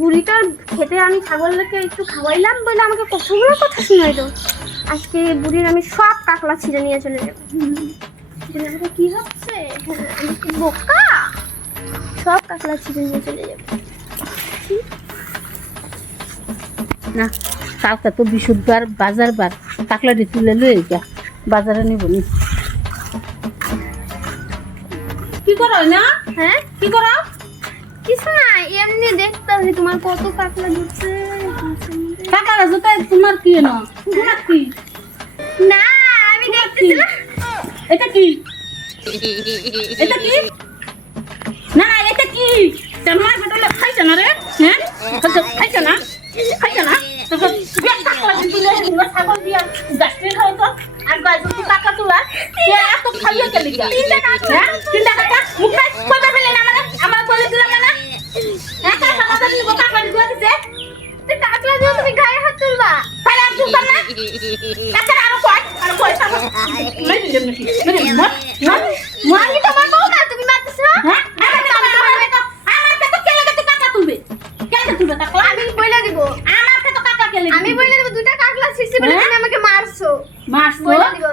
বুড়িটার খেতে আমি ছাগলকে একটু খাওয়াইলাম বলে আমাকে কতগুলো কথা শোনাইলো। আজকে বুড়ির আমি সব কাকলা ছিঁড়ে নিয়ে চলে যাবো। বুড়ি আমাকে কি হচ্ছে, আমি কি বোকা? সব কাকলা ছিঁড়ে নিয়ে চলে যাবো। না কালকে তো বিশুদ্ধবার বাজার বার, কাকলাটি তুলে লয়ে যা, বাজারে নিব নি। কি করো না? হ্যাঁ কি করো? কিছু না, এমনি দেখতে তোমার কত কাকলা ঢুকছে। কাকলা জুতা তোমার কি না? তোমার কি? না আমি দেখতেছিলাম। এটা কি? এটা কি? না না এটা কি? তোমার বেটালে খাইছ না রে? হ্যাঁ খাইছ না? খাইছ না? তোকে বেশ কাকলা তুলে নিয়ে ছাগল দিয়া গাছটি খাও তো। আর গাছটি টাকা তোলা কে এত খাইয়ে কে লিগা? তিনটা কাকলা, তিনটা কাকলা মুখে কথা ফেলে না মানে আমার বলে দিলাম না। হ্যাঁ কাকলা কথা নিব, কাকলা দিয়ে দিছে। তুই কাকলা দিয়ে তুমি গায়ে হাত তুলবা? তাহলে আমি তুলতাম না। আচ্ছা আরো কয় ছাগল মেরে দিলাম নাকি? মেরে মর মর আমি তোমার বউ না, তুমি মারতেছ। হ্যাঁ আমার তো কে লাগে তুই কাকা তুলবে? কে তুলবে কাকলা? আমি বইলা দিব, আমার তো কাকা কে লাগে? আমি বইলা দিব দুইটা কাকলা ছিঁড়ছি বলে তুমি আমাকে মারছো। মারছো? বইলা দিব।